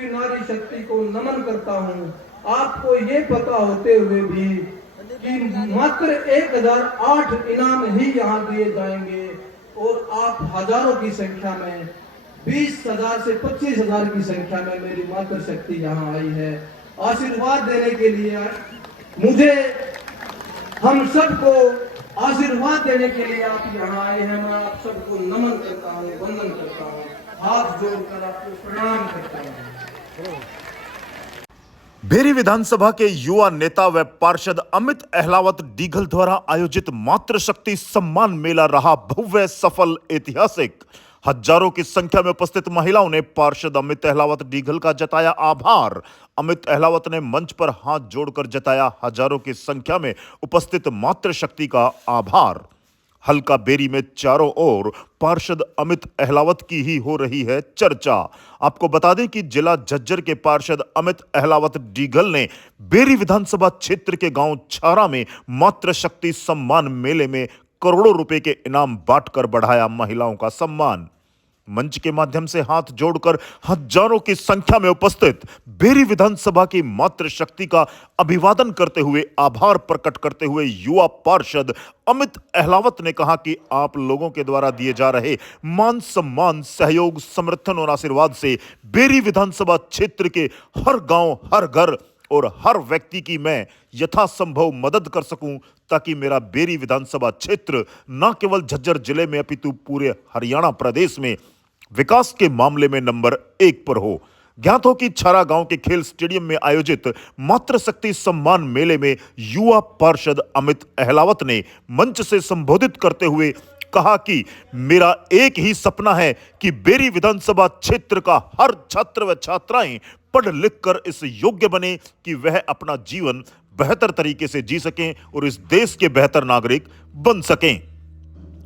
पूरी नारी शक्ति को नमन करता हूँ। आपको ये पता होते हुए भी कि मात्र 1008 इनाम ही यहाँ दिए जाएंगे और आप हजारों की संख्या में 20,000 से 25,000 की संख्या में मेरी मातृशक्ति यहाँ आई है आशीर्वाद देने के लिए। मुझे हम सबको आशीर्वाद देने के लिए आप यहाँ आए हैं। मैं आप सबको नमन करता हूँ, वंदन करता हूँ, हाथ जोड़कर आपको प्रणाम करता हूँ। बेरी विधानसभा के युवा नेता व पार्षद अमित अहलावत डीघल द्वारा आयोजित मातृशक्ति सम्मान मेला रहा भव्य, सफल, ऐतिहासिक। हजारों की संख्या में उपस्थित महिलाओं ने पार्षद अमित अहलावत डीघल का जताया आभार। अमित अहलावत ने मंच पर हाथ जोड़कर जताया हजारों की संख्या में उपस्थित मातृशक्ति का आभार। हल्का बेरी में चारों ओर पार्षद अमित अहलावत की ही हो रही है चर्चा। आपको बता दें कि जिला झज्जर के पार्षद अमित अहलावत डीघल ने बेरी विधानसभा क्षेत्र के गांव छारा में मातृशक्ति सम्मान मेले में करोड़ों रुपए के इनाम बांटकर बढ़ाया महिलाओं का सम्मान। मंच के माध्यम से हाथ जोड़कर हजारों की संख्या में उपस्थित बेरी विधानसभा की मातृशक्ति का अभिवादन करते हुए आभार प्रकट करते हुए युवा पार्षद अमित अहलावत ने कहा कि आप लोगों के द्वारा दिए जा रहे मान सम्मान, सहयोग, समर्थन और आशीर्वाद से बेरी विधानसभा क्षेत्र के हर गांव, हर घर और हर व्यक्ति की मैं यथासंभव मदद कर सकूं ताकि मेरा बेरी विधानसभा क्षेत्र न केवल झज्जर जिले में अपितु पूरे हरियाणा प्रदेश में विकास के मामले में नंबर 1 पर हो। ज्ञात हो कि छारा गांव के खेल स्टेडियम में आयोजित मातृशक्ति सम्मान मेले में युवा पार्षद अमित अहलावत ने मंच से संबोधित करते हुए कहा कि मेरा एक ही सपना है कि बेरी विधानसभा क्षेत्र का हर छात्र व छात्राएं पढ़ लिख कर इस योग्य बने कि वह अपना जीवन बेहतर तरीके से जी सकें और इस देश के बेहतर नागरिक बन सकें।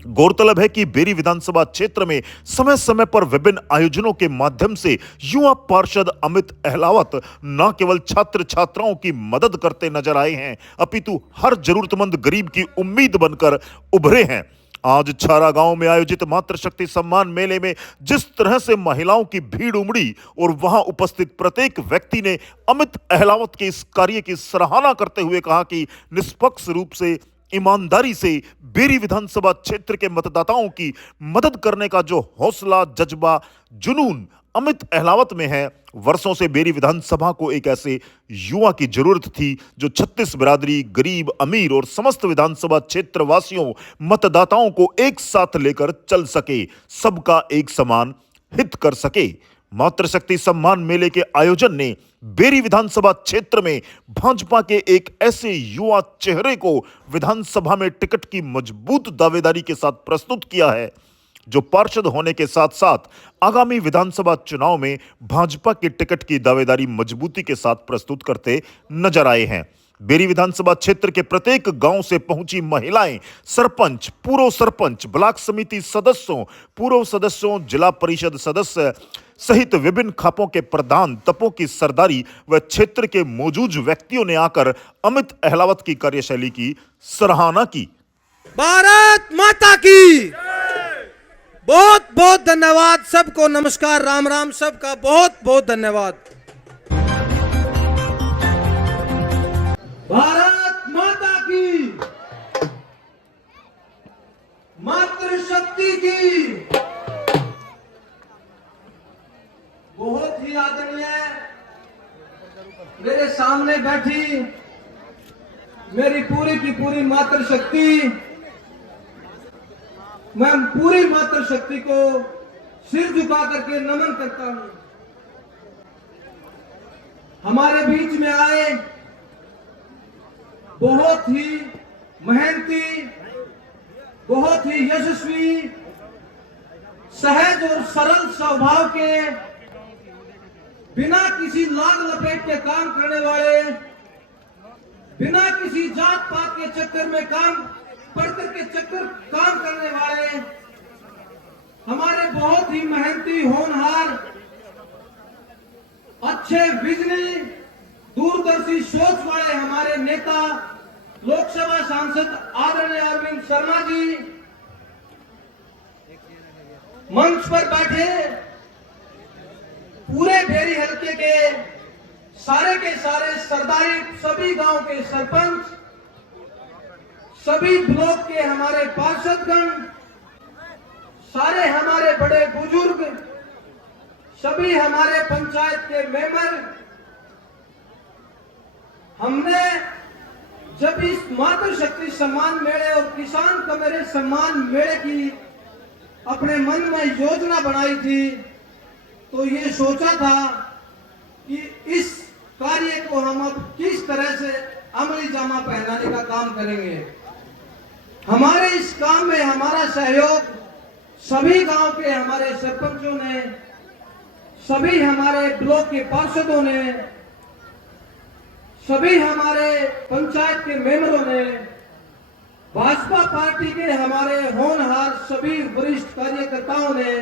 गौरतलब है कि बेरी विधानसभा क्षेत्र में समय समय पर विभिन्न आयोजनों के माध्यम से युवा पार्षद अमित अहलावत न केवल छात्र छात्राओं की मदद करते नजर आए हैं अपितु हर जरूरतमंद गरीब की उम्मीद बनकर उभरे हैं। आज छारा गांव में आयोजित मातृशक्ति सम्मान मेले में जिस तरह से महिलाओं की भीड़ उमड़ी और वहां उपस्थित प्रत्येक व्यक्ति ने अमित अहलावत के इस कार्य की सराहना करते हुए कहा कि निष्पक्ष रूप से, ईमानदारी से बेरी विधानसभा क्षेत्र के मतदाताओं की मदद करने का जो हौसला, जज्बा, जुनून अमित अहलावत में है, वर्षों से बेरी विधानसभा को एक ऐसे युवा की जरूरत थी जो 36 बिरादरी, गरीब, अमीर और समस्त विधानसभा क्षेत्र वासियों, मतदाताओं को एक साथ लेकर चल सके, सबका एक समान हित कर सके। मातृशक्ति सम्मान मेले के आयोजन ने बेरी विधानसभा क्षेत्र में भाजपा के एक ऐसे युवा चेहरे को विधानसभा में टिकट की मजबूत दावेदारी के साथ प्रस्तुत किया है जो पार्षद होने के साथ साथ आगामी विधानसभा चुनाव में भाजपा की टिकट की दावेदारी मजबूती के साथ प्रस्तुत करते नजर आए हैं। बेरी विधानसभा क्षेत्र के प्रत्येक गांव से पहुंची महिलाएं, सरपंच, पूर्व सरपंच, ब्लॉक समिति सदस्यों, पूर्व सदस्यों, जिला परिषद सदस्य सहित विभिन्न खापों के प्रधान, तपों की सरदारी व क्षेत्र के मौजूद व्यक्तियों ने आकर अमित अहलावत की कार्यशैली की सराहना की। भारत माता की बहुत बहुत धन्यवाद। सबको नमस्कार, राम राम, सबका बहुत बहुत धन्यवाद। भारत माता की, मातृशक्ति की बहुत ही आदरणीय मेरे सामने बैठी मेरी पूरी की पूरी मातृशक्ति, मैं पूरी मातृशक्ति को सिर झुका करके नमन करता हूं। हमारे बीच में आए बहुत ही मेहनती, बहुत ही यशस्वी, सहज और सरल स्वभाव के, बिना किसी लाग लपेट के काम करने वाले, बिना किसी जात पात के चक्कर में पढ़कर के चक्कर काम करने वाले, हमारे बहुत ही मेहनती, होनहार, अच्छे विजनी, दूरदर्शी सोच वाले हमारे नेता, लोकसभा सांसद आदरणीय अरविंद शर्मा जी, मंच पर बैठे पूरे बेरी हल्के के सारे सरदारी, सभी गांव के सरपंच, सभी ब्लॉक के हमारे पार्षदगण, सारे हमारे बड़े बुजुर्ग, सभी हमारे पंचायत के मेंबर, हमने जब इस मातृशक्ति सम्मान मेले और किसान कमेरे सम्मान मेले की अपने मन में योजना बनाई थी, तो ये सोचा था कि इस कार्य को हम अब किस तरह से अमली जामा पहनाने का काम करेंगे। हमारे इस काम में हमारा सहयोग सभी गांव के हमारे सरपंचों ने, सभी हमारे ब्लॉक के पार्षदों ने, सभी हमारे पंचायत के मेंबरों ने, भाजपा पार्टी के हमारे होनहार सभी वरिष्ठ कार्यकर्ताओं ने,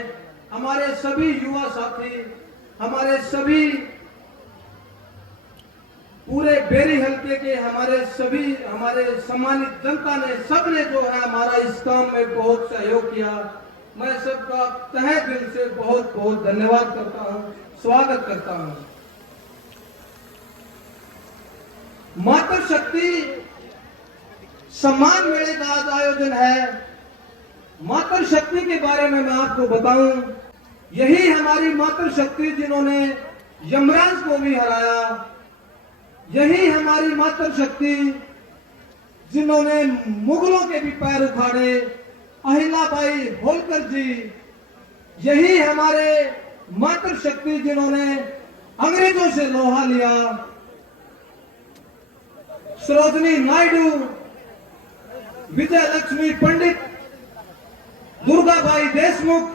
हमारे सभी युवा साथी, हमारे सभी पूरे बेरी हल्के के हमारे सम्मानित जनता ने, सबने जो है हमारा इस काम में बहुत सहयोग किया। मैं सबका तहे दिल से बहुत बहुत धन्यवाद करता हूं, स्वागत करता हूं। मातृशक्ति सम्मान मेले का आज आयोजन है। मातृशक्ति के बारे में मैं आपको बताऊं, यही हमारी मातृशक्ति जिन्होंने यमराज को भी हराया, यही हमारी मातृशक्ति जिन्होंने मुगलों के भी पैर उखाड़े, अहिल्याबाई होलकर जी, यही हमारे मातृशक्ति जिन्होंने अंग्रेजों से लोहा लिया, सरोजिनी नायडू, विजय लक्ष्मी पंडित, दुर्गाबाई देशमुख,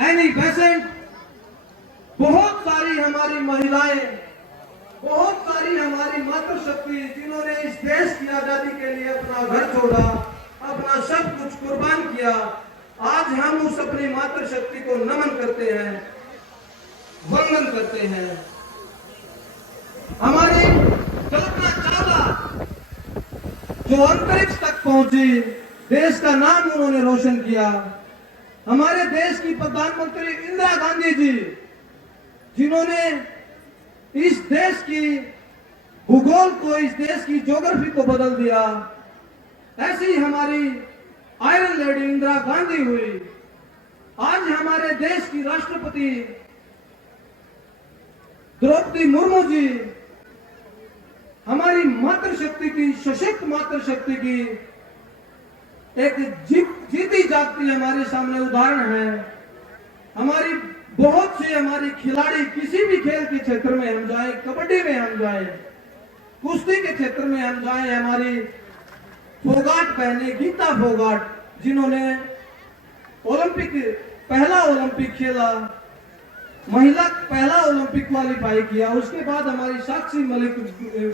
एनी बेसेंट, बहुत सारी हमारी महिलाएं, बहुत सारी हमारी मातृशक्ति जिन्होंने इस देश की आजादी के लिए अपना घर छोड़ा, अपना सब कुछ कुर्बान किया। आज हम उस अपनी मातृशक्ति को नमन करते हैं, वंदन करते हैं। हमारी कल्पना चावला जो अंतरिक्ष तक पहुंची, देश का नाम उन्होंने रोशन किया। हमारे देश की प्रधानमंत्री इंदिरा गांधी जी जिन्होंने इस देश की भूगोल को, इस देश की ज्योग्राफी को बदल दिया, ऐसी हमारी आयरन लेडी इंदिरा गांधी हुई। आज हमारे देश की राष्ट्रपति द्रौपदी मुर्मू जी हमारी मातृशक्ति की, सशक्त मातृशक्ति की एक जीती जागती हमारे सामने उदाहरण है। हमारी बहुत से हमारी खिलाड़ी किसी भी खेल के क्षेत्र में हम जाए, कबड्डी में हम जाए, कुश्ती के क्षेत्र में हम जाए, हमारी फोगाट बहने, गीता फोगाट जिन्होंने पहला ओलंपिक खेला, महिला पहला ओलंपिक क्वालिफाई किया, उसके बाद हमारी साक्षी मलिक,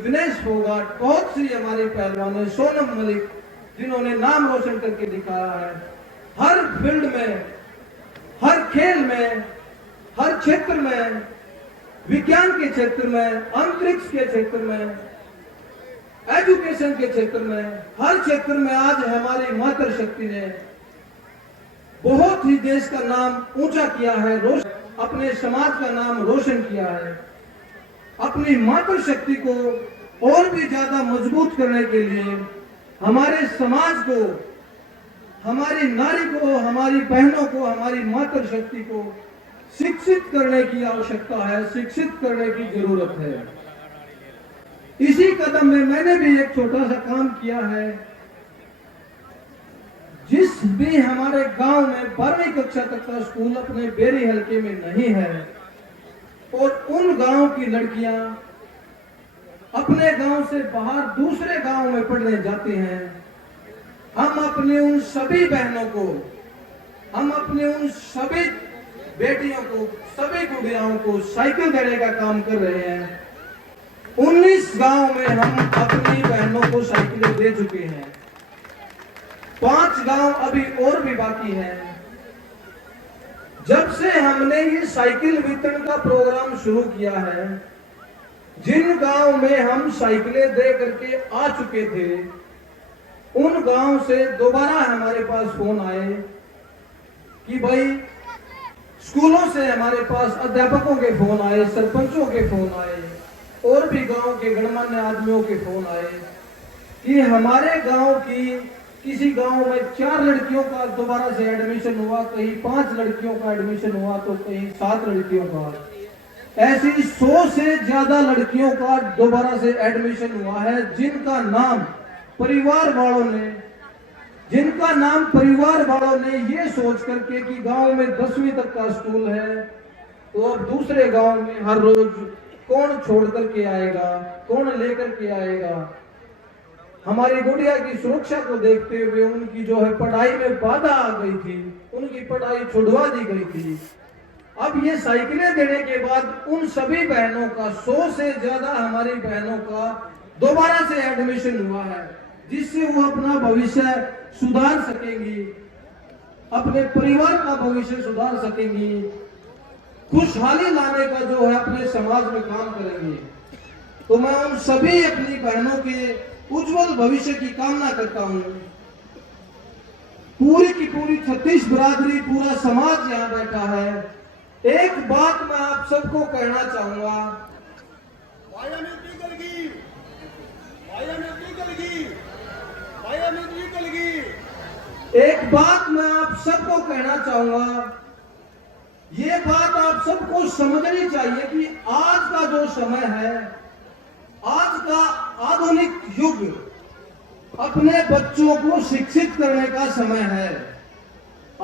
विनेश फोगाट, बहुत सी हमारी पहलवान, सोनम मलिक जिन्होंने नाम रोशन करके दिखाया है। हर फील्ड में, हर खेल में, हर क्षेत्र में, विज्ञान के क्षेत्र में, अंतरिक्ष के क्षेत्र में, एजुकेशन के क्षेत्र में, हर क्षेत्र में आज हमारी मातृशक्ति ने बहुत ही देश का नाम ऊंचा किया है, अपने समाज का नाम रोशन किया है। अपनी मातृशक्ति को और भी ज्यादा मजबूत करने के लिए हमारे समाज को, हमारी नारी को, हमारी बहनों को, हमारी मातृशक्ति को शिक्षित करने की आवश्यकता है, शिक्षित करने की जरूरत है। इसी कदम में मैंने भी एक छोटा सा काम किया है। जिस भी हमारे गांव में 12वीं कक्षा तक का स्कूल अपने बेरी हल्के में नहीं है और उन गांव की लड़कियां अपने गांव से बाहर दूसरे गांव में पढ़ने जाती हैं, हम अपने उन सभी बहनों को, हम अपने उन सभी बेटियों को, सभी गुड़ियाओं को साइकिल देने का काम कर रहे हैं। 19 गांव में हम अपनी बहनों को साइकिलें दे चुके हैं। 5 गांव अभी और भी बाकी हैं। जब से हमने ये साइकिल वितरण का प्रोग्राम शुरू किया है, जिन गांव में हम साइकिलें दे करके आ चुके थे, उन गांव से दोबारा हमारे पास फोन आए कि भाई स्कूलों से हमारे पास अध्यापकों के फोन आए, सरपंचों के फोन आए और भी गांव के गणमान्य आदमियों के फोन आए कि हमारे गांव की किसी गांव में 4 लड़कियों का दोबारा से एडमिशन हुआ, कहीं 5 लड़कियों का एडमिशन हुआ तो कहीं 7 लड़कियों का, ऐसी 100 से ज्यादा लड़कियों का दोबारा से एडमिशन हुआ है जिनका नाम परिवार वालों ने ये सोच करके कि गांव में 10वीं तक का स्कूल है तो अब दूसरे गांव में हर रोज कौन छोड़ करके आएगा, कौन लेकर के आएगा। हमारी गुड़िया की सुरक्षा को देखते हुए उनकी जो है पढ़ाई में बाधा आ गई थी, उनकी पढ़ाई छुड़वा दी गई थी। अब ये साइकिलें देने के बाद उन सभी बहनों का 100 से ज्यादा हमारी बहनों का दोबारा से एडमिशन हुआ है, जिससे वो अपना भविष्य सुधार सकेंगी, अपने परिवार का भविष्य सुधार सकेंगी, खुशहाली लाने का जो है अपने समाज में काम करेंगे। तो मैं उन सभी अपनी बहनों के उज्जवल भविष्य की कामना करता हूं। पूरी की पूरी छत्तीस बिरादरी, पूरा समाज यहाँ बैठा है। एक बात मैं आप सबको कहना चाहूंगा, एक बात मैं आप सबको कहना चाहूंगा, ये बात आप सबको समझनी चाहिए कि आज का जो समय है, आज का आधुनिक युग अपने बच्चों को शिक्षित करने का समय है।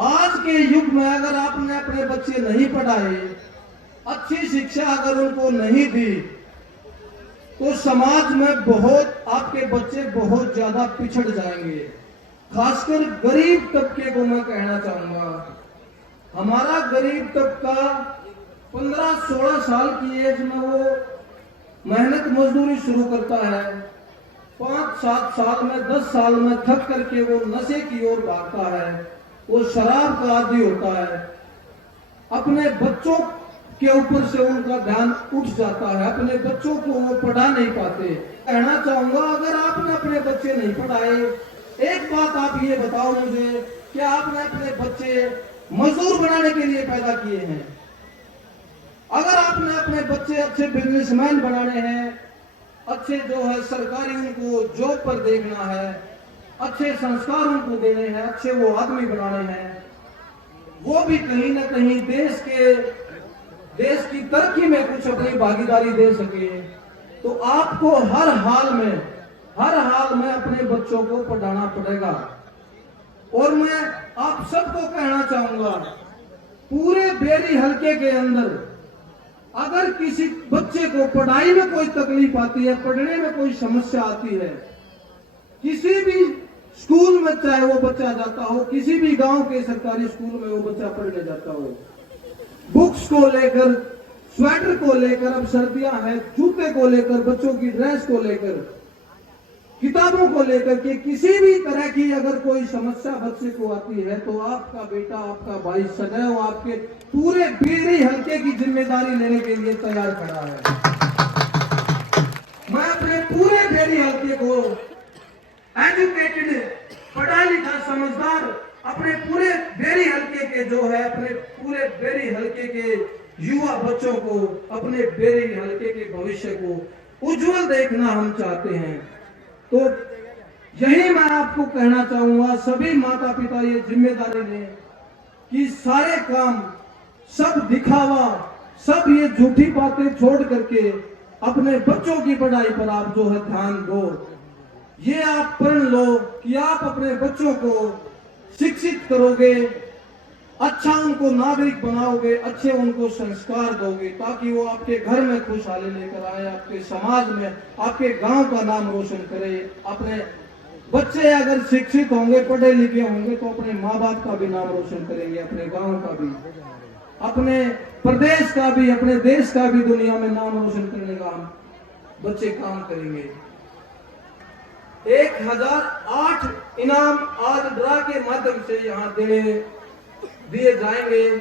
आज के युग में अगर आपने अपने बच्चे नहीं पढ़ाए, अच्छी शिक्षा अगर उनको नहीं दी, तो समाज में बहुत आपके बच्चे बहुत ज्यादा पिछड़ जाएंगे। खासकर गरीब तबके को मैं कहना चाहूंगा, हमारा गरीब तबका 15-16 साल की एज में वो मेहनत मजदूरी शुरू करता है, 5-7 साल में 10 साल में थक करके वो नशे की ओर भागता है, वो शराब का आदी होता है। अपने बच्चों के ऊपर से उनका ध्यान उठ जाता है, अपने बच्चों को वो पढ़ा नहीं पाते। कहना चाहूंगा, अगर आपने अपने बच्चे नहीं पढ़ाए, एक बात आप ये बताओ मुझे, क्या आपने अपने बच्चे मजदूर बनाने के लिए पैदा किए हैं? अगर आपने अपने बच्चे अच्छे बिजनेसमैन बनाने हैं, अच्छे जो है सरकारी उनको जॉब पर देखना है, अच्छे संस्कार उनको देने हैं, अच्छे वो आदमी बनाने हैं, वो भी कहीं ना कहीं देश की तरक्की में कुछ अपनी भागीदारी दे सके, तो आपको हर हाल में अपने बच्चों को पढ़ाना पड़ेगा। और मैं आप सबको कहना चाहूंगा, पूरे बेरी हलके के अंदर अगर किसी बच्चे को पढ़ाई में कोई तकलीफ आती है, पढ़ने में कोई समस्या आती है, किसी भी स्कूल में चाहे वो बच्चा जाता हो, किसी भी गांव के सरकारी स्कूल में वो बच्चा पढ़ने जाता हो, बुक्स को लेकर, स्वेटर को लेकर, अब सर्दियां हैं, जूते को लेकर, बच्चों की ड्रेस को लेकर, किताबों को लेकर के किसी भी तरह की अगर कोई समस्या बच्चे को आती है, तो आपका बेटा, आपका भाई सदैव आपके पूरे बेरी हलके की जिम्मेदारी लेने के लिए तैयार खड़ा है। मैं अपने पूरे बेरी हलके को एजुकेटेड, पढ़ा लिखा, समझदार, अपने पूरे बेरी हलके के जो है, अपने पूरे बेरी हलके के युवा बच्चों को, अपने बेरी हलके के भविष्य को उज्जवल देखना हम चाहते हैं। तो यही मैं आपको कहना चाहूंगा, सभी माता पिता ये जिम्मेदारी लें कि सारे काम, सब दिखावा, सब ये झूठी बातें छोड़ करके अपने बच्चों की पढ़ाई पर आप जो है ध्यान दो। ये आप प्रण लो कि आप अपने बच्चों को शिक्षित करोगे, अच्छा उनको नागरिक बनाओगे, अच्छे उनको संस्कार दोगे, ताकि वो आपके घर में खुशहाली लेकर आए, आपके समाज में, आपके गांव का नाम रोशन करे। अपने बच्चे अगर शिक्षित होंगे, पढ़े लिखे होंगे, तो अपने माँ बाप का भी नाम रोशन करेंगे, अपने गांव का भी, अपने प्रदेश का भी, अपने देश का भी दुनिया में नाम रोशन करने का हम बच्चे काम करेंगे। 1008 इनाम आज ड्रा के माध्यम से यहाँ दिए जाएंगे।